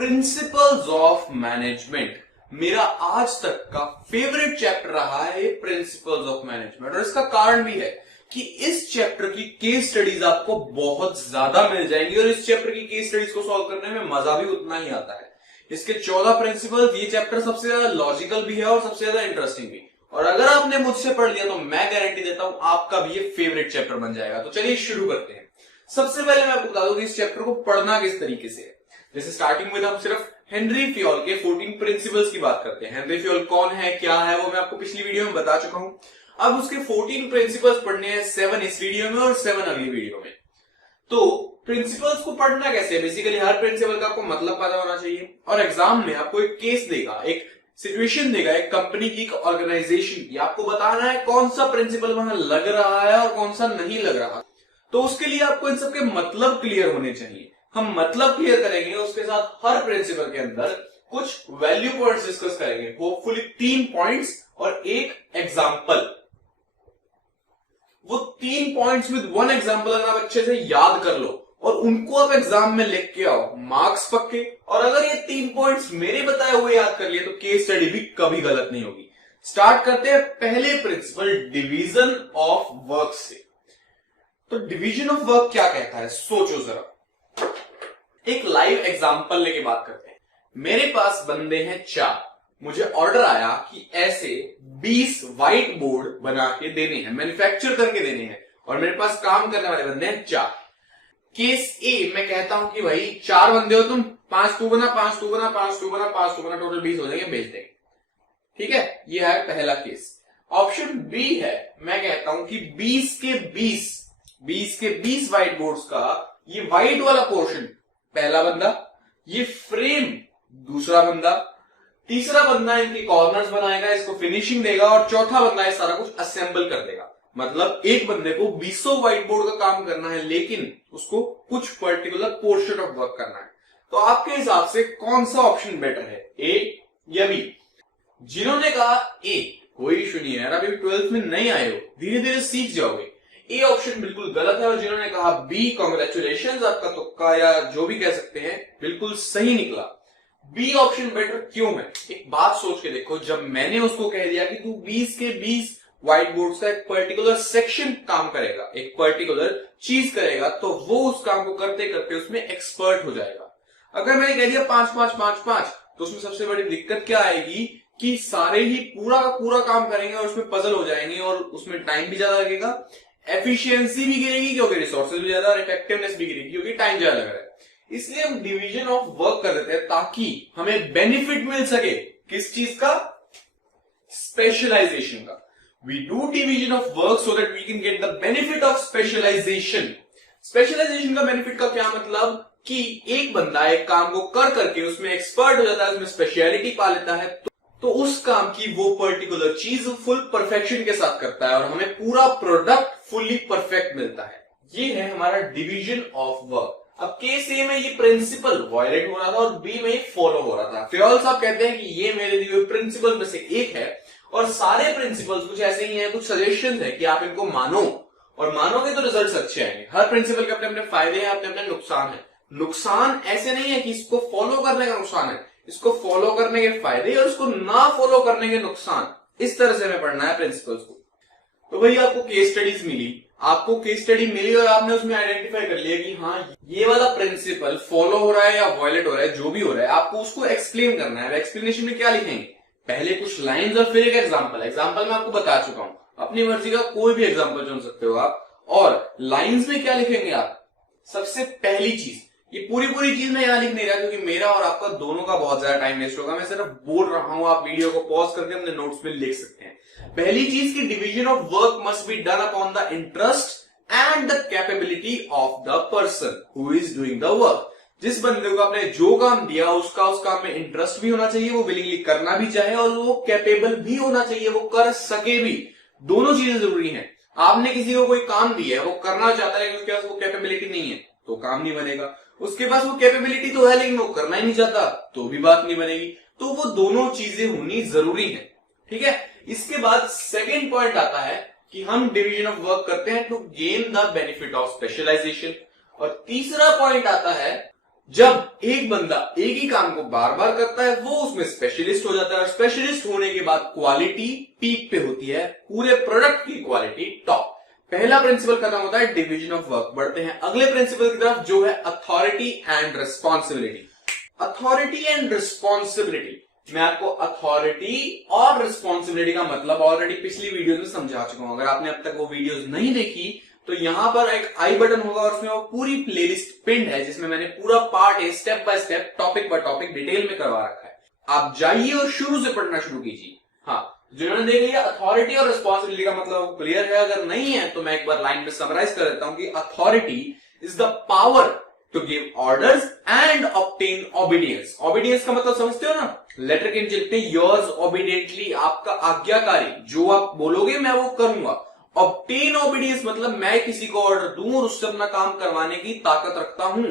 Principles of management मेरा आज तक का फेवरेट चैप्टर रहा है, प्रिंसिपल्स ऑफ मैनेजमेंट। और इसका कारण भी है कि इस चैप्टर की केस स्टडीज आपको बहुत ज्यादा मिल जाएंगी और इस चैप्टर की केस स्टडीज को सॉल्व करने में मजा भी उतना ही आता है। इसके 14 प्रिंसिपल्स, ये चैप्टर सबसे ज्यादा लॉजिकल भी है और सबसे ज्यादा इंटरेस्टिंग भी। और अगर आपने मुझसे पढ़ लिया तो मैं गारंटी देता हूं आपका भी ये फेवरेट चैप्टर बन जाएगा। तो चलिए शुरू करते हैं। सबसे पहले मैं आपको बता दूं कि इस चैप्टर को पढ़ना किस तरीके से है। जैसे स्टार्टिंग में हम सिर्फ हेनरी फ्योल के 14 प्रिंसिपल्स की बात करते हैं। हेनरी फ्योल कौन है, क्या है, वो मैं आपको पिछली वीडियो में बता चुका हूं। अब उसके 14 प्रिंसिपल्स पढ़ने हैं, 7 इस वीडियो में और 7 अगली वीडियो में। तो प्रिंसिपल्स को पढ़ना कैसे है? बेसिकली हर प्रिंसिपल का आपको मतलब पता होना चाहिए और एग्जाम में आपको एक केस देगा, एक सिचुएशन देगा, एक कंपनी की, एक ऑर्गेनाइजेशन की। आपको बताना है कौन सा प्रिंसिपल वहां लग रहा है और कौन सा नहीं लग रहा। तो उसके लिए आपको इन सबके मतलब क्लियर होने चाहिए। हम मतलब क्लियर करेंगे, उसके साथ हर प्रिंसिपल के अंदर कुछ वैल्यू पॉइंट्स डिस्कस करेंगे। होपफुली 3 पॉइंट्स और एक एग्जाम्पल। वो 3 पॉइंट्स विद 1 एग्जाम्पल अगर आप अच्छे से याद कर लो और उनको आप एग्जाम में लिख के आओ, मार्क्स पक्के। और अगर ये 3 पॉइंट्स मेरे बताए हुए याद कर लिए तो केस स्टडी भी कभी गलत नहीं होगी। स्टार्ट करते हैं पहले प्रिंसिपल, डिवीजन ऑफ वर्क से। तो डिवीजन ऑफ वर्क क्या कहता है, सोचो जरा। एक लाइव एग्जांपल लेके बात करते हैं। मेरे पास बंदे हैं 4। मुझे ऑर्डर आया कि ऐसे 20 व्हाइट बोर्ड बना के देने हैं, मैन्युफैक्चर करके देने हैं और मेरे पास काम करने वाले बंदे हैं 4। केस ए, मैं कहता हूं कि भाई 4 बंदे हो तुम, 5 तू बना, 5 तू बना, 5 तू बना, 5 तू बना, टोटल 20 हो जाएंगे, बेच देंगे। ठीक है, ये है पहला केस। ऑप्शन बी है, मैं कहता हूं कि 20 के 20 व्हाइट बोर्ड्स का ये व्हाइट वाला पोर्शन पहला बंदा, ये फ्रेम दूसरा बंदा, तीसरा बंदा इनके कॉर्नर्स बनाएगा, इसको फिनिशिंग देगा और चौथा बंदा ये सारा कुछ असेंबल कर देगा। मतलब एक बंदे को 20 व्हाइट बोर्ड का काम करना है लेकिन उसको कुछ पर्टिकुलर पोर्शन ऑफ वर्क करना है। तो आपके हिसाब से कौन सा ऑप्शन बेटर है, ए या बी? जिन्होंने कहा ए, कोई इशू नहीं है यार, अभी 12th में नहीं आए हो, धीरे धीरे सीख जाओगे। ए ऑप्शन बिल्कुल गलत है। और जिन्होंने कहा बी, कांग्रेचुलेशंस, आपका तुक्का या जो भी कह सकते हैं बिल्कुल सही निकला। बी ऑप्शन बेटर क्यों है? एक बात सोच के देखो, जब मैंने उसको कह दिया कि तू 20 के 20 व्हाइट बोर्ड्स का एक पर्टिकुलर सेक्शन काम करेगा, एक पर्टिकुलर चीज करेगा, तो वो उस काम को करते करते उसमें एक्सपर्ट हो जाएगा। अगर मैंने कह दिया 5 5 5 5, तो उसमें सबसे बड़ी दिक्कत क्या आएगी कि सारे ही पूरा का पूरा काम करेंगे और उसमें पजल हो जाएंगे और उसमें टाइम भी ज्यादा लगेगा, एफिशिएंसी भी गिरेगी क्योंकि रिसोर्सेज भी ज्यादा और इफेक्टिवनेस भी गिरेगी क्योंकि टाइम ज्यादा लग रहा है। इसलिए हम डिवीजन ऑफ वर्क कर देते हैं ताकि हमें बेनिफिट मिल सके। किस चीज का? स्पेशलाइजेशन का। We do division of work so that we can get the benefit of specialisation. Specialisation का बेनिफिट का क्या मतलब कि एक बंदा एक काम को कर करके उसमें एक्सपर्ट हो जाता है, उसमें स्पेशलिटी पा लेता है, तो उस काम की वो पर्टिकुलर चीज फुल परफेक्शन के साथ करता है और हमें पूरा प्रोडक्ट फुल्ली परफेक्ट मिलता है। ये है हमारा डिवीजन ऑफ वर्क। अब केस ए में ये प्रिंसिपल वायलेट हो रहा था और बी में फॉलो हो रहा था। फ्योल साहब कहते हैं कि ये मेरे दिए हुए प्रिंसिपल में से एक है और सारे प्रिंसिपल्स कुछ ऐसे ही हैं, कुछ सजेशन है कि आप इनको मानो और मानोगे तो रिजल्ट्स अच्छे आएंगे। हर प्रिंसिपल के अपने अपने फायदे हैं, अपने अपने नुकसान है। नुकसान ऐसे नहीं है कि इसको फॉलो करने का नुकसान है, इसको फॉलो करने के फायदे और इसको ना फॉलो करने के नुकसान। इस तरह से हमें पढ़ना है प्रिंसिपल्स को। तो भाई आपको केस स्टडीज मिली और आपने उसमें आइडेंटिफाई कर लिया कि हाँ ये वाला प्रिंसिपल फॉलो हो रहा है या वायलेट हो रहा है, जो भी हो रहा है आपको उसको एक्सप्लेन करना है। एक्सप्लेनेशन में क्या लिखेंगे? पहले कुछ लाइंस और फिर एक एग्जाम्पल। एग्जाम्पल मैं आपको बता चुका हूं, अपनी मर्जी का कोई भी एग्जाम्पल चुन सकते हो आप। और लाइन्स में क्या लिखेंगे आप? सबसे पहली चीज, ये पूरी चीज मैं यहां लिख नहीं रहा क्योंकि मेरा और आपका दोनों का बहुत ज्यादा टाइम वेस्ट होगा। मैं सिर्फ बोल रहा हूं, आप वीडियो को पॉज करके अपने नोट्स में लिख सकते हैं। पहली चीज की division of work must be done upon the interest and the capability of the person who is doing the work. जिस बंदे को आपने जो काम दिया उसका उस काम में इंटरेस्ट भी होना चाहिए, वो विलिंगली करना भी चाहे और वो कैपेबल भी होना चाहिए, वो कर सके भी। दोनों चीजें जरूरी हैं। आपने किसी को कोई काम दिया है, वो करना चाहता है लेकिन उसके पास वो कैपेबिलिटी नहीं है तो काम नहीं बनेगा। उसके पास वो कैपेबिलिटी तो है लेकिन वो करना ही नहीं चाहता तो भी बात नहीं बनेगी। तो वो दोनों चीजें होनी जरूरी है। ठीक है, इसके बाद सेकेंड पॉइंट आता है कि हम डिवीजन ऑफ वर्क करते हैं to gain the benefit of specialisation. और तीसरा पॉइंट आता है जब एक बंदा एक ही काम को बार बार करता है वो उसमें स्पेशलिस्ट हो जाता है, और स्पेशलिस्ट होने के बाद क्वालिटी पीक पे होती है, पूरे प्रोडक्ट की क्वालिटी टॉप। पहला प्रिंसिपल खत्म होता है, डिवीजन ऑफ वर्क। बढ़ते हैं अगले प्रिंसिपल की तरफ जो है authority and responsibility. Authority and responsibility, मैं आपको अथॉरिटी और रिस्पॉन्सिबिलिटी का मतलब ऑलरेडी पिछली वीडियो में समझा चुका हूं। अगर आपने अब तक वो वीडियोस नहीं देखी तो यहां पर एक आई बटन होगा और उसमें वो पूरी प्लेलिस्ट पिंड है जिसमें मैंने पूरा पार्ट है step by step, topic by topic detail में करवा रखा है। आप जाइए और शुरू से पढ़ना शुरू कीजिए। हाँ, जिन्होंने देख लिया अथॉरिटी और रिस्पॉन्सिबिलिटी का मतलब क्लियर है, अगर नहीं है तो मैं एक बार लाइन में समराइज कर देता हूं कि authority is the power to give orders and obtain obedience. Obedience का मतलब समझते हो ना, लेटर के नीचे लिखते हैं योर्स ओबीडियंटली, आपका आज्ञाकारी, जो आप बोलोगे मैं वो करूंगा। ऑब्टेन ओबीडियंस मतलब मैं किसी को ऑर्डर दूं और उससे अपना काम करवाने की ताकत रखता हूं,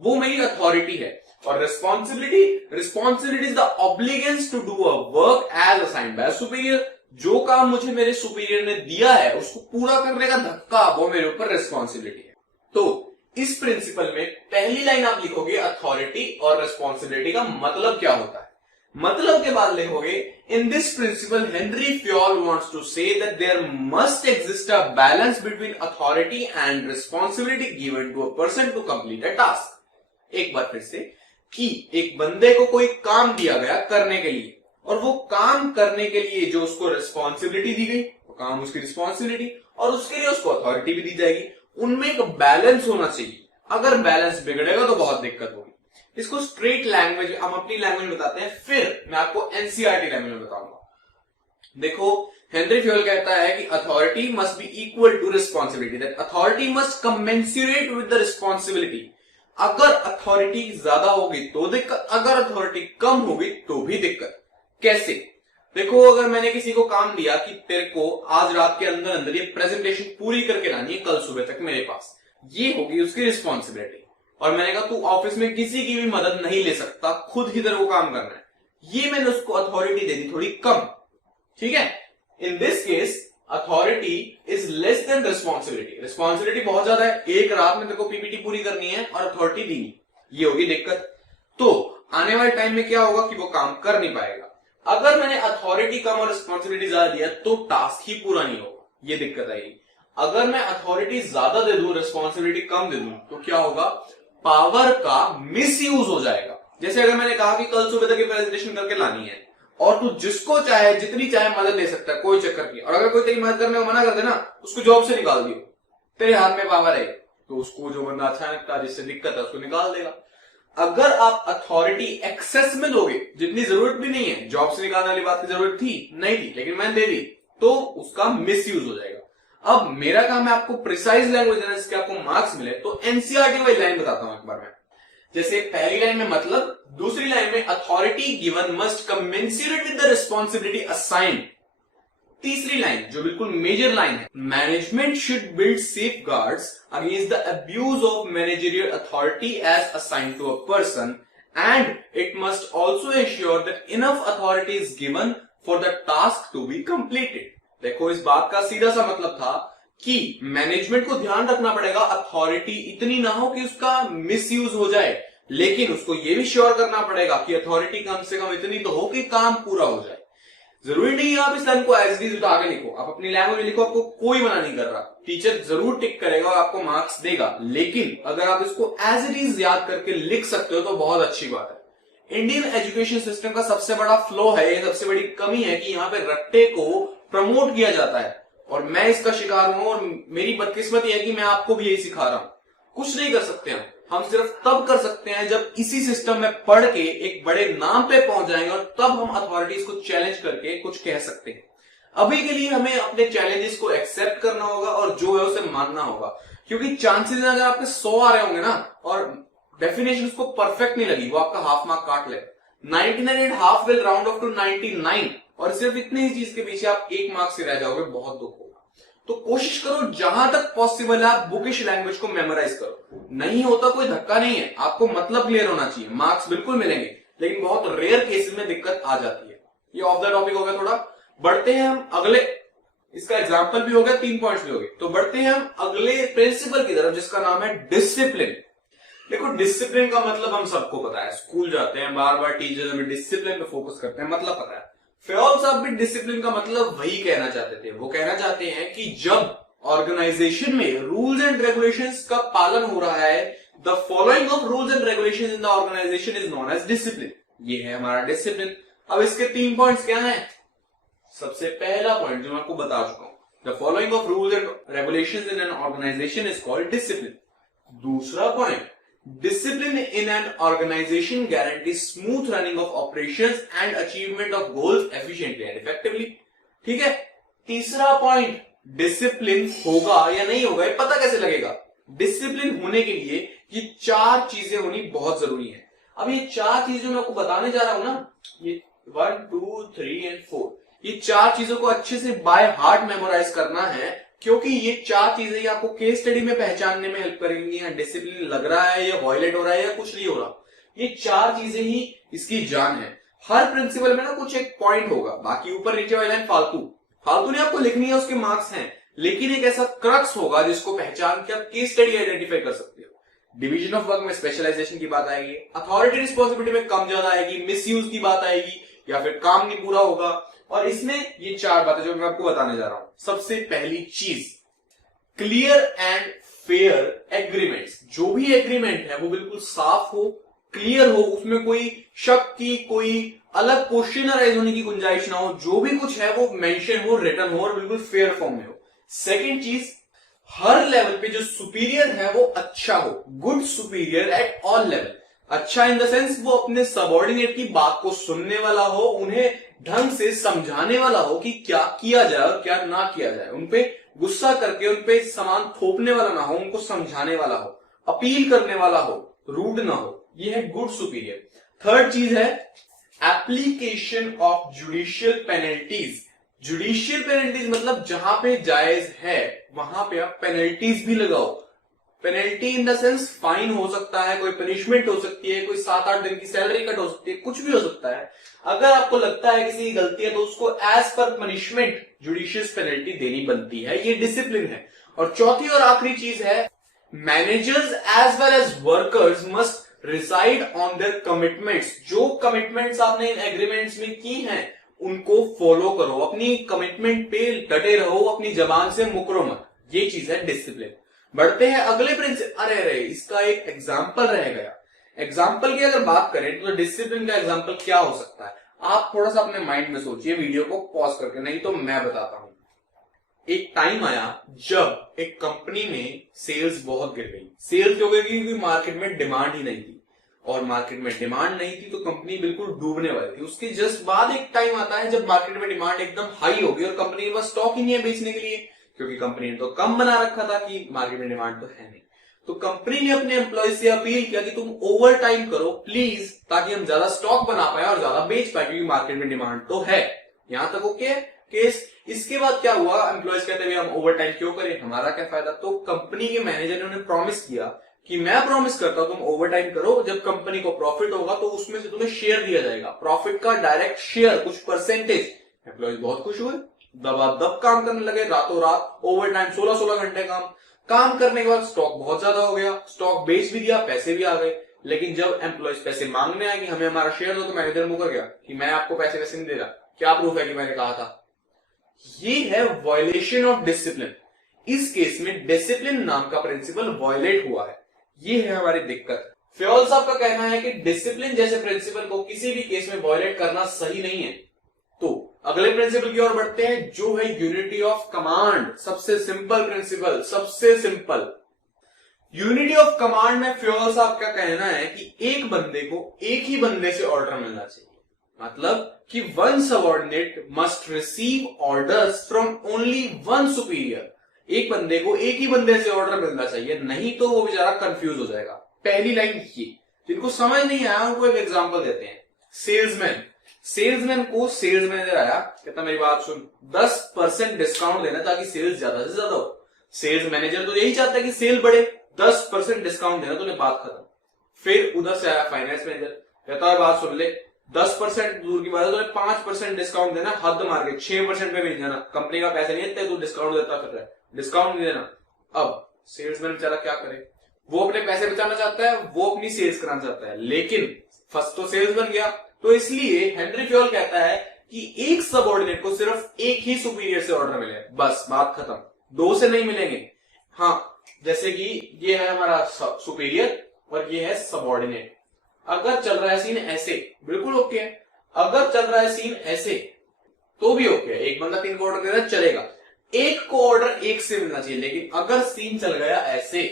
वो मेरी अथॉरिटी है। और responsibility is the obligations to do a work as assigned by superior. जो काम मुझे मेरे सुपीरियर ने दिया है उसको पूरा करने का धक्का, वो मेरे ऊपर रिस्पॉन्सिबिलिटी है। तो इस प्रिंसिपल में पहली लाइन आप लिखोगे अथॉरिटी और रिस्पॉन्सिबिलिटी का मतलब क्या होता है। मतलब के बाद लिखोगे in this principle Henry Fayol wants to say that there must exist a balance between authority and responsibility given to a person to complete a task. एक बार फिर से, कि एक बंदे को कोई काम दिया गया करने के लिए, और वो काम करने के लिए जो उसको रिस्पॉन्सिबिलिटी दी गई वो काम उसकी रिस्पॉन्सिबिलिटी, और उसके लिए उसको अथॉरिटी भी दी जाएगी। उनमें एक बैलेंस होना चाहिए। अगर बैलेंस बिगड़ेगा तो बहुत दिक्कत होगी। इसको स्ट्रेट लैंग्वेज, हम अपनी लैंग्वेज में बताते हैं, फिर मैं आपको एनसीईआरटी लैंग्वेज में बताऊंगा। देखो, हेनरी फ्योल कहता है कि authority must be equal to responsibility, that authority must commensurate with the responsibility. अगर अथॉरिटी ज्यादा होगी तो दिक्कत, अगर अथॉरिटी कम होगी तो भी दिक्कत। कैसे? देखो, अगर मैंने किसी को काम दिया कि तेरे को आज रात के अंदर अंदर ये प्रेजेंटेशन पूरी करके लानी है कल सुबह तक मेरे पास, ये होगी उसकी रिस्पॉन्सिबिलिटी। और मैंने कहा तू ऑफिस में किसी की भी मदद नहीं ले सकता, खुद ही तेरे को काम करना है, ये मैंने उसको अथॉरिटी दे दी थोड़ी कम। ठीक है, in this case authority is less than responsibility. Responsibility बहुत ज्यादा है, एक रात में तेरे को पीपीटी पूरी करनी है और अथॉरिटी दी, ये होगी दिक्कत। तो आने वाले टाइम में क्या होगा कि वो काम कर नहीं पाएगा। अगर मैंने अथॉरिटी कम और रिस्पॉन्सिबिलिटी ज्यादा दिया तो टास्क ही पूरा नहीं होगा, ये दिक्कत आएगी। अगर मैं अथॉरिटी ज्यादा दे दूं, रिस्पॉन्सिबिलिटी कम दे दूं, तो क्या होगा, पावर का मिसयूज हो जाएगा। जैसे अगर मैंने कहा कि कल सुबह तक प्रेजेंटेशन करके लानी है और तू जिसको चाहे जितनी चाहे मदद ले सकता है, कोई चक्कर नहीं, और अगर कोई तेरी मदद करने को मना कर देना उसको जॉब से निकाल दियो, तेरे हाथ में पावर है, तो उसको जो बंदा अच्छा लगता है जिससे दिक्कत है उसको निकाल देगा। अगर आप अथॉरिटी एक्सेस में दोगे, जितनी जरूरत भी नहीं है, जॉब से निकालने वाली बात की जरूरत थी नहीं थी लेकिन मैंने दे दी, तो उसका मिसयूज हो जाएगा। अब मेरा काम है आपको प्रिसाइज लैंग्वेज देना जिसके आपको मार्क्स मिले, तो एनसीईआरटी वाली लाइन बताता हूं एक बार मैं। जैसे पहली लाइन में मतलब, दूसरी लाइन में authority given must commensurate with the responsibility assigned. तीसरी लाइन जो बिल्कुल मेजर लाइन है, management should build safeguards against the abuse of managerial authority as assigned to a person and it must also ensure that enough authority is given for the task to be completed. देखो, इस बात का सीधा सा मतलब था कि management को ध्यान रखना पड़ेगा अथॉरिटी इतनी ना हो कि उसका मिसयूज हो जाए, लेकिन उसको यह भी श्योर करना पड़ेगा कि अथॉरिटी कम से कम इतनी तो हो कि काम पूरा हो जाए। जरूरी नहीं है आप इस लाइन को एज इट इज उठा के लिखो, आप अपनी लैंग्वेज में लिखो, आपको कोई मना नहीं कर रहा, टीचर जरूर टिक करेगा और आपको मार्क्स देगा, लेकिन अगर आप इसको एज इट इज याद करके लिख सकते हो तो बहुत अच्छी बात है। इंडियन एजुकेशन सिस्टम का सबसे बड़ा फ्लॉ है, ये सबसे बड़ी कमी है कि यहाँ पे रट्टे को प्रमोट किया जाता है, और मैं इसका शिकार हूं, और मेरी बदकिस्मती है कि मैं आपको भी यही सिखा रहा हूं। कुछ नहीं कर सकते हम सिर्फ तब कर सकते हैं जब इसी सिस्टम में पढ़ के एक बड़े नाम पे पहुंच जाएंगे, और तब हम अथॉरिटीज को चैलेंज करके कुछ कह सकते हैं। अभी के लिए हमें अपने चैलेंजेस को एक्सेप्ट करना होगा और जो है उसे मानना होगा, क्योंकि चांसेस अगर आपके 100 आ रहे होंगे ना और डेफिनेशन उसको परफेक्ट नहीं लगी, वो आपका हाफ मार्क काट ले। 99 and half will round off to 99, और सिर्फ इतनी ही चीज के पीछे आप 1 मार्क से रह जाओगे, बहुत दुख होगा। तो कोशिश करो जहां तक पॉसिबल है आप बुकिश लैंग्वेज को मेमोराइज करो। नहीं होता कोई धक्का नहीं है, आपको मतलब क्लियर होना चाहिए, मार्क्स बिल्कुल मिलेंगे, लेकिन बहुत रेयर केसेस में दिक्कत आ जाती है। ये ऑफ द टॉपिक हो गया थोड़ा, बढ़ते हैं हम अगले, इसका एग्जाम्पल भी हो गया, 3 पॉइंट्स भी हो गए, तो बढ़ते हैं हम अगले प्रिंसिपल की तरफ जिसका नाम है डिसिप्लिन। देखो डिसिप्लिन का मतलब हम सबको पता है, स्कूल जाते हैं बार बार टीचर हमें डिसिप्लिन पे फोकस करते हैं, मतलब पता है। फेयोल साहब भी डिसिप्लिन का मतलब वही कहना चाहते थे। वो कहना चाहते हैं कि जब ऑर्गेनाइजेशन में रूल्स एंड रेगुलेशंस का पालन हो रहा है, the following of rules and regulations in the organisation is known as discipline. ये है हमारा डिसिप्लिन। अब इसके 3 पॉइंट्स क्या हैं? सबसे पहला पॉइंट जो मैं आपको बता चुका हूं, the following of rules and regulations in an organisation is called discipline. दूसरा point, discipline in an organisation guarantees smooth running of operations and achievement of goals efficiently and effectively. ठीक है। तीसरा पॉइंट, डिसिप्लिन होगा या नहीं होगा ये पता कैसे लगेगा? डिसिप्लिन होने के लिए ये 4 चीजें होनी बहुत जरूरी है। अब ये 4 चीजें जो मैं आपको बताने जा रहा हूं ना, ये 1 2 3 एंड 4, ये 4 चीजों को अच्छे से बाय हार्ट मेमोराइज करना है, क्योंकि ये 4 चीजें ही आपको केस स्टडी में पहचानने में हेल्प करेंगी। यहाँ डिसिप्लिन लग रहा है या वायलेट हो रहा है या कुछ नहीं हो रहा, ये 4 चीजें ही इसकी जान है। हर प्रिंसिपल में ना कुछ एक पॉइंट होगा, बाकी ऊपर नीचे वाली लाइन फालतू फालतू नहीं आपको लिखनी है, उसके मार्क्स हैं, लेकिन एक ऐसा क्रक्स होगा जिसको पहचान के आप केस स्टडी आइडेंटिफाई कर सकते हो। डिवीजन ऑफ वर्क में स्पेशलाइजेशन की बात आएगी, अथॉरिटी रिस्पॉन्सिबिलिटी में कम ज्यादा आएगी, मिसयूज की बात आएगी, या फिर काम नहीं पूरा होगा। और इसमें ये 4 बातें जो मैं आपको बताने जा रहा हूं। सबसे पहली चीज, क्लियर एंड फेयर एग्रीमेंट्स। जो भी एग्रीमेंट है वो बिल्कुल साफ हो, क्लियर हो, उसमें कोई शक की, कोई अलग क्वेश्चन अराइज होने की गुंजाइश ना हो। जो भी कुछ है वो मेंशन हो, रिटन हो और बिल्कुल फेयर फॉर्म में हो। सेकेंड चीज, हर लेवल पे जो सुपीरियर है वो अच्छा हो, good superior at all level. अच्छा इन द सेंस वो अपने सबऑर्डिनेट की बात को सुनने वाला हो, उन्हें ढंग से समझाने वाला हो कि क्या किया जाए और क्या ना किया जाए, उनपे गुस्सा करके उनपे सामान थोपने वाला ना हो, उनको समझाने वाला हो, अपील करने वाला हो, रूड ना हो। ये है गुड सुपीरियर। थर्ड चीज है application of judicial penalties. Judicial penalties मतलब जहां पे जायज है वहां पे आप पेनल्टीज भी लगाओ। Penalty in the sense fine हो सकता है, कोई पनिशमेंट हो सकती है, कोई 7-8 दिन की सैलरी कट हो सकती है, कुछ भी हो सकता है। अगर आपको लगता है किसी की गलती है तो उसको as per punishment judicious penalty देनी बनती है। ये डिसिप्लिन है। और चौथी और आखिरी चीज है, managers as well as workers must reside on their commitments. जो कमिटमेंट्स आपने इन एग्रीमेंट्स में की हैं उनको फॉलो करो, अपनी कमिटमेंट पे डटे रहो, अपनी जबान से मुकरो मत। ये चीज है डिसिप्लिन। बढ़ते हैं अगले प्रिंसिपल। अरे इसका एक एग्जाम्पल रह गया। एग्जाम्पल की अगर बात करें तो डिसिप्लिन का एग्जाम्पल क्या हो सकता है? आप थोड़ा सा अपने माइंड में सोचिए, वीडियो को पॉज करके, नहीं तो मैं बताता हूं। एक टाइम आया जब एक कंपनी में सेल्स बहुत गिर गई। सेल्स क्यों गिर गई? क्योंकि मार्केट में डिमांड ही नहीं थी, और मार्केट में डिमांड नहीं थी तो कंपनी बिल्कुल डूबने वाली थी। उसके जस्ट बाद एक टाइम आता है जब मार्केट में डिमांड एकदम हाई होगी और कंपनी के पास स्टॉक ही नहीं है बेचने के लिए, क्योंकि कंपनी ने तो कम बना रखा था कि मार्केट में डिमांड तो है नहीं। तो कंपनी ने अपने एम्प्लॉय से अपील किया कि तुम ओवर टाइम करो प्लीज, ताकि हम ज्यादा स्टॉक बना पाए और ज्यादा बेच पाए, क्योंकि मार्केट में डिमांड तो है। यहां तक ओके केस। इसके बाद क्या हुआ? एम्प्लॉयज कहते हैं हम ओवर टाइम क्यों करें, हमारा क्या फायदा। तो कंपनी के मैनेजर ने उन्हें प्रॉमिस किया कि मैं प्रॉमिस करता हूं तुम ओवर टाइम करो, जब कंपनी को प्रॉफिट होगा तो उसमें से तुम्हें शेयर दिया जाएगा, प्रॉफिट का डायरेक्ट शेयर, कुछ परसेंटेज। एम्प्लॉयज बहुत खुश हुए, दबादब काम करने लगे, रातों रात ओवर टाइम 16-16 घंटे काम करने के बाद स्टॉक बहुत ज्यादा हो गया, स्टॉक बेच भी दिया, पैसे भी आ गए। लेकिन जब एम्प्लॉयज पैसे मांगने आए कि हमें हमारा शेयर दो, तो मैनेजर मुकर गया कि मैं आपको पैसे वैसे नहीं दे रहा, क्या प्रूफ है कि मैंने कहा था। ये है वायलेशन ऑफ डिसिप्लिन। इस केस में डिसिप्लिन नाम का प्रिंसिपल वायलेट हुआ है। ये है हमारी दिक्कत। फेयोल साहब का कहना है कि डिसिप्लिन जैसे प्रिंसिपल को किसी भी केस में वायलेट करना सही नहीं है। तो अगले प्रिंसिपल की ओर बढ़ते हैं, जो है यूनिटी ऑफ कमांड। सबसे सिंपल प्रिंसिपल, सबसे सिंपल। यूनिटी ऑफ कमांड में फेयोल साहब का कहना है कि एक बंदे को एक ही बंदे से ऑर्डर मिलना चाहिए। मतलब कि one subordinate must receive orders from only one superior. एक बंदे को एक ही बंदे से ऑर्डर मिलना चाहिए, नहीं तो वो बेचारा कंफ्यूज हो जाएगा। पहली लाइन ये, जिनको समझ नहीं आया उनको एक एग्जांपल देते हैं। सेल्समैन को सेल्स मैनेजर आया, कहता मेरी बात सुन, 10% डिस्काउंट देना ताकि सेल्स ज्यादा से ज्यादा हो। सेल्स मैनेजर तो यही चाहता है कि सेल बढ़े, 10% डिस्काउंट देना, तो बात खत्म। फिर उधर से आया फाइनेंस मैनेजर, कहता है बात सुन ले, 10% दूर की बात है, तो 5% डिस्काउंट देना, हद मार के 6% पे भी नहीं जाना, कंपनी का पैसे नहीं है, तू डिस्काउंट देता फिर रहा है, डिस्काउंट नहीं देना। अब सेल्समैन बेचारा क्या करे? वो अपने पैसे बचाना चाहता है, वो अपनी सेल्स कराना चाहता है, लेकिन फर्स्ट तो सेल्स बन गया। तो इसलिए हेनरी फ्योल कहता है कि एक सबऑर्डिनेट को सिर्फ एक ही सुपीरियर से ऑर्डर मिले, बस बात खत्म, दो से नहीं मिलेंगे। हाँ, जैसे कि ये है हमारा सुपीरियर और ये है सबऑर्डिनेट। अगर चल रहा है सीन ऐसे, बिल्कुल ओके है। अगर चल रहा है सीन ऐसे तो भी ओके है, एक बंदा 3 को ऑर्डर दे रहा है, चलेगा। एक को ऑर्डर एक से मिलना चाहिए, लेकिन अगर सीन चल गया ऐसे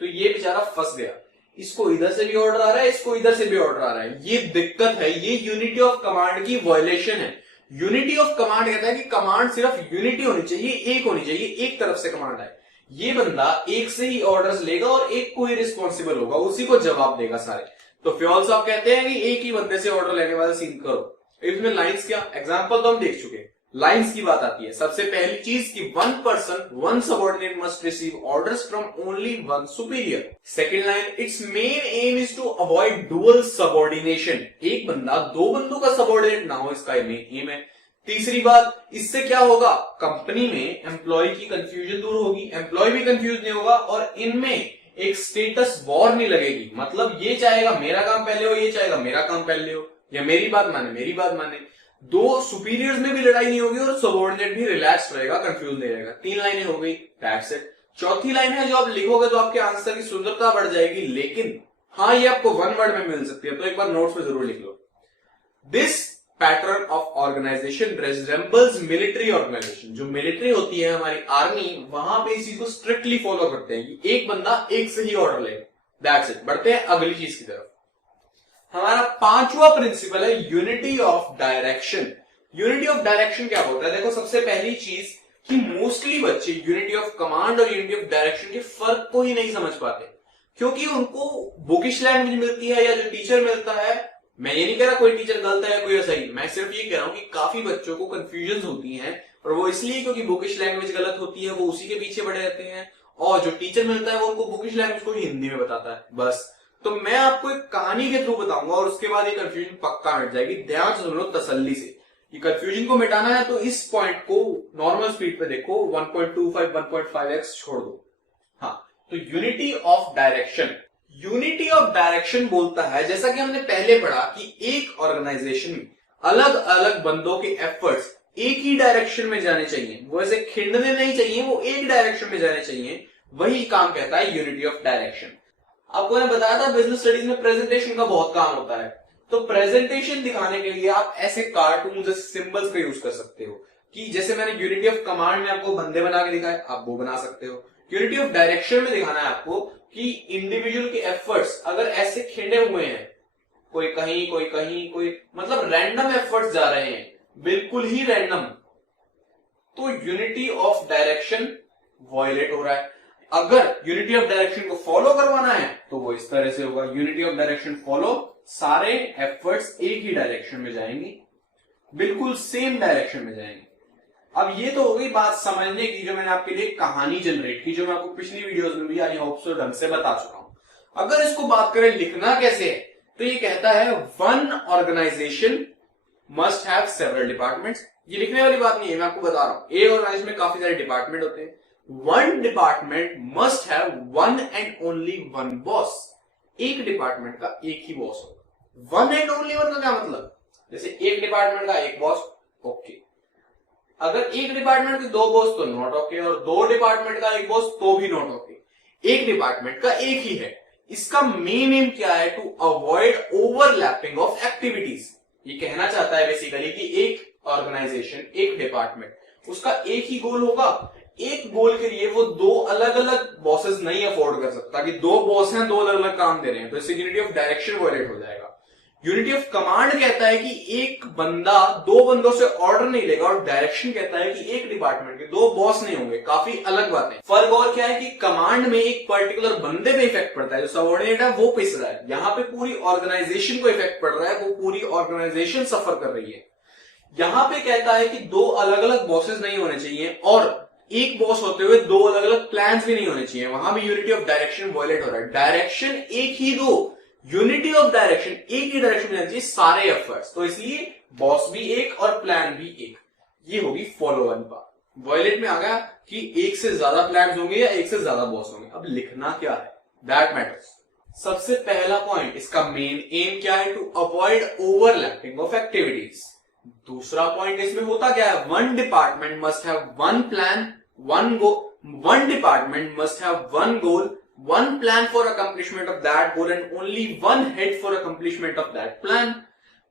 तो ये बेचारा फंस गया। इसको इधर से भी ऑर्डर आ रहा है, इसको इधर से भी ऑर्डर आ रहा है, ये दिक्कत है, ये यूनिटी ऑफ कमांड की वायलेशन है। यूनिटी ऑफ कमांड कहता है कि कमांड सिर्फ यूनिटी होनी चाहिए, एक होनी चाहिए, एक तरफ से कमांड आए। ये बंदा एक से ही ऑर्डर्स लेगा और एक को ही रिस्पॉन्सिबल होगा, उसी को जवाब देगा सारे। तो फ्योल साहब कहते हैं कि एक ही बंदे से ऑर्डर लेने वाला सीन करो। इसमें लाइंस क्या, एग्जांपल तो हम देख चुके, लाइंस की बात आती है। सबसे पहली चीज कि one person one subordinate must receive orders from only one superior. Second line, it's main aim is to avoid dual subordination, एक बंदा दो बंदों का सबऑर्डिनेट ना हो, इसका मेन एम है। तीसरी बात, इससे क्या होगा, कंपनी में एम्प्लॉय की कंफ्यूजन दूर होगी, एम्प्लॉय भी कंफ्यूज नहीं होगा और इनमें एक स्टेटस वॉर नहीं लगेगी। मतलब ये चाहेगा मेरा काम पहले हो, ये चाहेगा मेरा काम पहले हो, या मेरी बात माने मेरी बात माने। दो सुपीरियर्स में भी लड़ाई नहीं होगी और सबऑर्डिनेट भी रिलैक्स रहेगा, कंफ्यूज नहीं रहेगा। 3 लाइनें हो गई, दैट्स इट। चौथी लाइन है जो आप लिखोगे तो आपके आंसर की सुंदरता बढ़ जाएगी, लेकिन हाँ ये आपको 1 वर्ड में मिल सकती है, तो एक बार नोट्स में जरूर लिख लो। This pattern of organisation resembles military organisation. जो मिलिट्री होती है हमारी आर्मी, वहां पे इस चीज को स्ट्रिक्टली फॉलो करते हैं कि एक बंदा एक से ही ऑर्डर लेगा, दैट्स इट। बढ़ते हैं अगली चीज की तरफ। हमारा 5वां प्रिंसिपल है unity of direction. Unity of direction क्या होता है, देखो सबसे पहली चीज कि मोस्टली बच्चे यूनिटी ऑफ कमांड और यूनिटी ऑफ डायरेक्शन के फर्क को ही नहीं समझ पाते, क्योंकि उनको बुकिश लैंग्वेज मिलती है या जो टीचर मिलता है। मैं ये नहीं कह रहा कोई टीचर गलत है कोई सही, मैं सिर्फ ये कह रहा हूं कि काफी बच्चों को कंफ्यूजन होती है, और वो इसलिए क्योंकि बुकिश लैंग्वेज गलत होती है, वो उसी के पीछे बढ़े रहते हैं, और जो टीचर मिलता है वो उनको बुकिश लैंग्वेज को हिंदी में बताता है बस। तो मैं आपको एक कहानी के थ्रू बताऊंगा और उसके बाद ये कंफ्यूजन पक्का मिट जाएगी। ध्यान से सुन लो तसल्ली से, ये कंफ्यूजन को मिटाना है तो इस पॉइंट को नॉर्मल स्पीड पे देखो, 1.25 1.5x छोड़ दो। हाँ, तो unity of direction, unity of direction बोलता है, जैसा कि हमने पहले पढ़ा कि एक ऑर्गेनाइजेशन में अलग अलग बंदों के एफर्ट्स एक ही डायरेक्शन में जाने चाहिए, वो ऐसे खिंडने नहीं चाहिए, वो एक डायरेक्शन में जाने चाहिए, वही काम कहता है यूनिटी ऑफ डायरेक्शन। आपको मैंने बताया था बिजनेस स्टडीज में प्रेजेंटेशन का बहुत काम होता है, तो प्रेजेंटेशन दिखाने के लिए आप ऐसे कार्टून जैसे सिंबल्स का यूज कर सकते हो, कि जैसे मैंने यूनिटी ऑफ कमांड में आपको बंदे बना के दिखाए, आप वो बना सकते हो। यूनिटी ऑफ डायरेक्शन में दिखाना है आपको कि इंडिविजुअल के एफर्ट्स अगर ऐसे खिंडे हुए हैं, कोई कहीं कोई कहीं कोई, मतलब रैंडम एफर्ट्स जा रहे हैं, बिल्कुल ही रैंडम, तो यूनिटी ऑफ डायरेक्शन वायलेट हो रहा है। अगर यूनिटी ऑफ डायरेक्शन को फॉलो करवाना है तो वो इस तरह से होगा, यूनिटी ऑफ डायरेक्शन फॉलो, सारे एफर्ट्स एक ही डायरेक्शन में जाएंगे, बिल्कुल सेम डायरेक्शन में जाएंगे। अब ये तो हो गई बात समझने की, जो मैंने आपके लिए कहानी जनरेट की, जो मैं आपको पिछली वीडियोस में भी आई होप सो ढंग से बता चुका हूं। अगर इसको बात करें लिखना कैसे है, तो ये कहता है one organisation must have several departments. ये लिखने वाली बात नहीं है, मैं आपको बता रहा हूं, एक ऑर्गेनाइजेशन में काफी सारे डिपार्टमेंट होते हैं। One department must have one and only one boss, एक डिपार्टमेंट का एक ही बॉस हो। वन एंड ओनली वन का क्या मतलब, जैसे एक डिपार्टमेंट का एक बॉस, ओके। अगर एक डिपार्टमेंट के 2 बॉस तो नॉट ओके, और 2 डिपार्टमेंट का एक बॉस तो भी नॉट ओके। एक डिपार्टमेंट का एक ही है। इसका मेन एम क्या है, to avoid overlapping of activities. ये कहना चाहता है बेसिकली कि एक ऑर्गेनाइजेशन, एक डिपार्टमेंट, उसका एक ही गोल होगा। एक गोल के लिए वो 2 अलग अलग बॉसेस नहीं अफोर्ड कर सकता, कि 2 बॉस हैं, 2 अलग अलग काम दे रहे हैं, तो इससे यूनिटी ऑफ डायरेक्शन वायलेट हो जाएगा। यूनिटी ऑफ कमांड कहता है कि एक बंदा 2 बंदों से ऑर्डर नहीं लेगा, और डायरेक्शन कहता है कि एक डिपार्टमेंट के 2 बॉस नहीं होंगे। काफी अलग बातें। फर्क और क्या है कि कमांड में एक पर्टिकुलर बंदे पे इफेक्ट पड़ता है, जो सबऑर्डिनेट है वो पिस रहा है, यहाँ पे पूरी ऑर्गेनाइजेशन को इफेक्ट पड़ रहा है, वो पूरी ऑर्गेनाइजेशन सफर कर रही है। यहाँ पे कहता है कि 2 अलग अलग बॉसेस नहीं होने चाहिए, और एक बॉस होते हुए 2 अलग अलग प्लान्स भी नहीं होने चाहिए। वहां भी यूनिटी ऑफ डायरेक्शन वायलेट हो रहा है। डायरेक्शन एक ही दो, यूनिटी ऑफ डायरेक्शन एक ही डायरेक्शन में जाना चाहिए सारे एफर्ट्स, तो इसलिए बॉस भी एक और प्लान भी एक। ये होगी फॉलो वन पार्ट। वायलेट में आ गया कि एक से ज्यादा प्लान्स होंगे या एक से ज्यादा बॉस होंगे। अब लिखना क्या है, दैट मैटर्स। सबसे पहला पॉइंट, इसका मेन एम क्या है? To avoid overlapping of activities. दूसरा पॉइंट इसमें होता क्या है? One department must have one plan, one department must have one goal, one plan for accomplishment of that goal and only one head for accomplishment of that plan।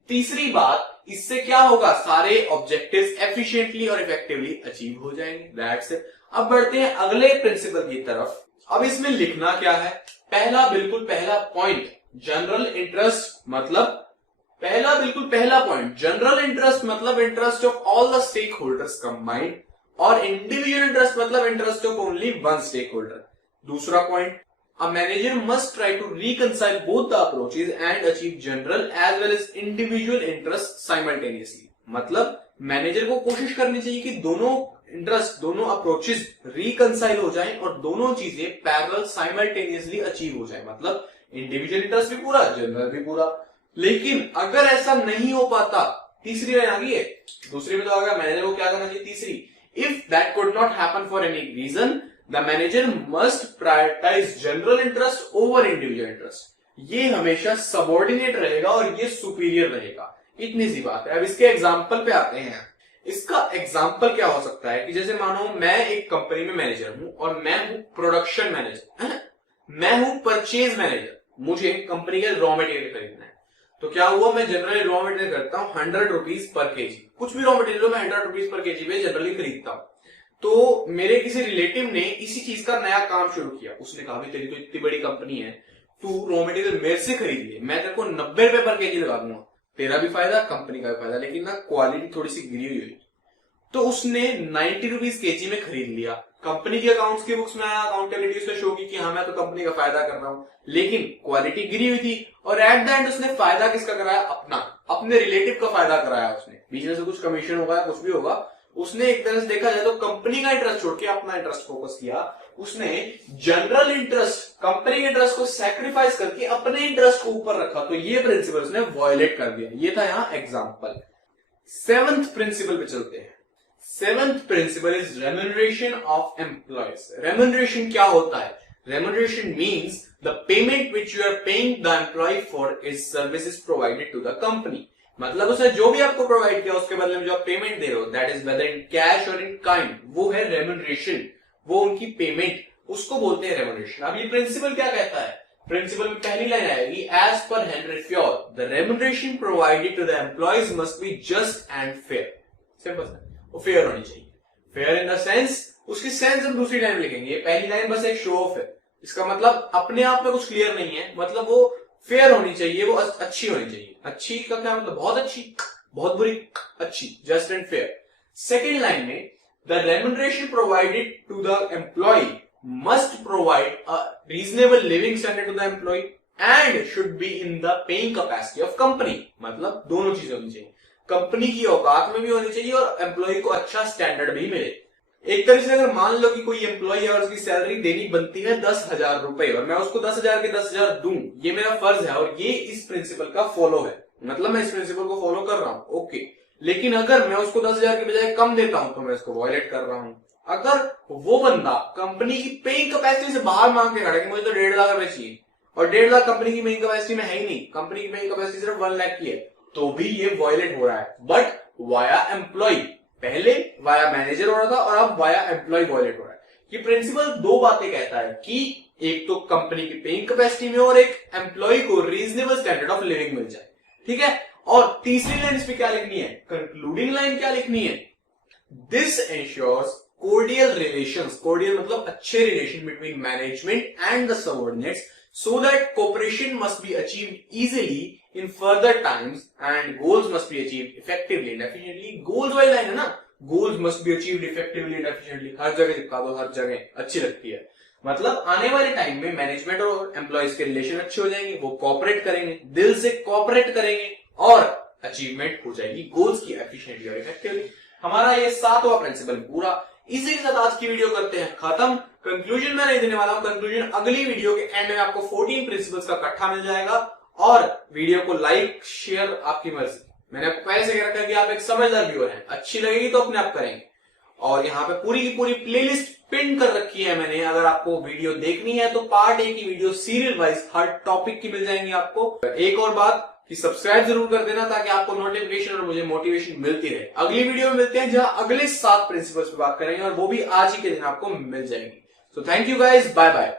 तीसरी बात, इससे क्या होगा? सारे ऑब्जेक्टिव्स एफिशिएंटली और इफेक्टिवली अचीव हो जाएंगे। That's it. अब बढ़ते हैं अगले प्रिंसिपल की तरफ। अब इसमें लिखना क्या है? बिल्कुल पहला पॉइंट, जनरल इंटरेस्ट मतलब पहला पॉइंट, जनरल इंटरेस्ट मतलब interest of all the stakeholders combined, और इंडिविजुअल इंटरेस्ट मतलब interest of only one stakeholder. दूसरा point, a manager must try to reconcile both the approaches and achieve general as well as individual interests simultaneously। मतलब manager को कोशिश करनी चाहिए कि दोनों इंटरेस्ट, दोनों अप्रोचेस रिकंसाइल हो जाएं और दोनों चीजें पैरेलल साइमल्टेनियसली अचीव हो जाए। मतलब इंडिविजुअल इंटरेस्ट भी पूरा, जनरल भी पूरा। लेकिन अगर ऐसा नहीं हो पाता, तीसरी लाइन आ गई है, दूसरी में तो आ गया मैनेजर को क्या करना चाहिए। तीसरी, if that could not happen for any reason the manager must prioritise general interest over individual interest. ये हमेशा सबऑर्डिनेट रहेगा और ये सुपीरियर रहेगा। इतनी सी बात है। अब इसके एग्जाम्पल पे आते हैं। इसका एग्जाम्पल क्या हो सकता है कि जैसे मानो मैं एक कंपनी में मैनेजर हूं और मैं हूं प्रोडक्शन मैनेजर, मैं हूं परचेज मैनेजर, मुझे कंपनी का रॉ मटेरियल खरीदना है। तो क्या हुआ, मैं जनरली रॉ मटेरियल करता हूं 100 रुपीज पर केजी। कुछ भी रॉ मटेरियल मैं 100 रुपीज पर केजी पे जनरली खरीदता हूं। तो मेरे किसी रिलेटिव ने इसी चीज का नया काम शुरू किया। उसने कहा भी तेरी तो इतनी बड़ी कंपनी है, तू रॉ मटेरियल मेरे से खरीद ले, मैं तेरे को 90 रुपए पर केजी लगा दूंगा, तेरा भी फायदा कंपनी का भी फायदा, लेकिन ना क्वालिटी थोड़ी सी गिरी हुई है। तो उसने 90 रुपीज केजी में खरीद लिया। कंपनी के अकाउंट्स की बुक्स में आया, अकाउंटेबिलिटी उसने शो की कि हाँ मैं तो कंपनी का फायदा कर रहा हूं, लेकिन क्वालिटी गिरी हुई थी। और एट द एंड उसने फायदा किसका कराया? अपने रिलेटिव का फायदा कराया। उसने बीच में से कुछ कमीशन होगा, कुछ भी होगा, उसने एक तरह से देखा जाए तो कंपनी का इंटरेस्ट छोड़ के अपना इंटरेस्ट फोकस किया। उसने जनरल इंटरेस्ट, कंपनी के इंटरेस्ट को सैक्रिफाइस करके अपने इंटरेस्ट को ऊपर रखा। तो ये प्रिंसिपल उसने वायलेट कर दिया। ये था यहां एग्जांपल। 7th प्रिंसिपल पे चलते हैं। 7th principle is remuneration of employees. Remuneration क्या होता है? Remuneration means the payment which you are paying the employee for his services provided to the company. मतलब उसने जो भी आपको प्रोवाइड किया उसके बदले में जो आप पेमेंट दे रहे हो, that is whether in cash और इन काइंड, वो है रेम्यूनरेशन। वो उनकी पेमेंट, उसको बोलते हैं रेम्यूनरेशन। अब ये प्रिंसिपल क्या कहता है? प्रिंसिपल में पहली लाइन आएगी, as per Henry Fayol the remuneration provided to the employees must be just and fair. Simple सा, वो फेयर होनी चाहिए। फेयर इन द सेंस, उसकी सेंस हम दूसरी लाइन में लिखेंगे। पहली लाइन बस एक शो ऑफ है। इसका मतलब अपने आप में कुछ क्लियर नहीं है, मतलब वो फेयर होनी चाहिए, वो अच्छी होनी चाहिए। अच्छी का क्या मतलब? बहुत अच्छी, बहुत बुरी, अच्छी, just and fair. Second line में, the remuneration provided to the employee must provide a reasonable living standard to the employee and should be in the paying capacity of company. मतलब दोनों चीजें होनी चाहिए, कंपनी की औकात में भी होनी चाहिए और एम्प्लॉय को अच्छा स्टैंडर्ड भी मिले। एक तरह से अगर मान लो कि कोई एम्प्लॉय है और उसकी सैलरी देनी बनती है 10,000 रुपए और मैं उसको 10,000 के 10,000 दूं, ये मेरा फर्ज है और ये इस प्रिंसिपल का फॉलो है। मतलब मैं इस प्रिंसिपल को फॉलो कर रहा हूं, ओके। लेकिन अगर मैं उसको 10,000 के बजाय कम देता हूं तो मैं इसको वायलेट कर रहा हूं। अगर वो बंदा कंपनी की पेइंग कैपेसिटी से बाहर मांग के खड़ा कि मुझे तो 1.5 लाख रुपए चाहिए और 1.5 लाख कंपनी की पेइंग कैपेसिटी में है ही नहीं, कंपनी की पेइंग कैपेसिटी सिर्फ 1 लाख की है, तो भी ये वायलेट हो रहा है। बट वाया एम्प्लॉय, पहले वाया मैनेजर हो रहा था और अब वाया एम्प्लॉय वायलेट हो रहा है। ये प्रिंसिपल दो बातें कहता है कि एक तो कंपनी की पेइंग कैपेसिटी में और एक एम्प्लॉय को रीजनेबल स्टैंडर्ड ऑफ लिविंग मिल जाए, ठीक है। और तीसरी लाइन इस पे क्या लिखनी है? कंक्लूडिंग लाइन क्या लिखनी है? This ensures cordial relations, cordial मतलब अच्छे relation between management and the subordinates so that cooperation must be achieved easily in further times and goals must be achieved effectively and efficiently। goals वाली line है ना, goals must be achieved effectively and efficiently, हर जगह चिपका दो, हर जगह अच्छी लगती है। मतलब आने वाले टाइम में मैनेजमेंट और एम्प्लॉयज के रिलेशन अच्छे हो जाएंगे, वो कोऑपरेट करेंगे, दिल से कोऑपरेट करेंगे और अचीवमेंट हो जाएगी गोल्स की एफिशिएंटली और इफेक्टिवली। हमारा ये 7वां प्रिंसिपल पूरा। इसी के साथ आज की वीडियो करते हैं खत्म। कंक्लूजन मैं नहीं देने वाला हूं, कंक्लूजन अगली वीडियो के एंड में आपको 14 प्रिंसिपल्स का इकट्ठा मिल जाएगा। और वीडियो को लाइक शेयर आपकी मर्जी, मैंने आपको पहले से कह रखा है कि आप एक समझदार व्यूअर हैं, अच्छी लगेगी तो अपने आप करेंगे। और यहाँ पे पूरी की पूरी प्लेलिस्ट पिन कर रखी है मैंने, अगर आपको वीडियो देखनी है तो पार्ट ए की वीडियो सीरियल वाइज हर टॉपिक की मिल जाएंगी आपको। एक और बात कि सब्सक्राइब जरूर कर देना ताकि आपको नोटिफिकेशन और मुझे मोटिवेशन मिलती रहे। अगली वीडियो में मिलते हैं जहां अगले 7 प्रिंसिपल्स पे बात करेंगे और वो भी आज ही के दिन आपको मिल जाएंगी। So thank you guys, bye bye.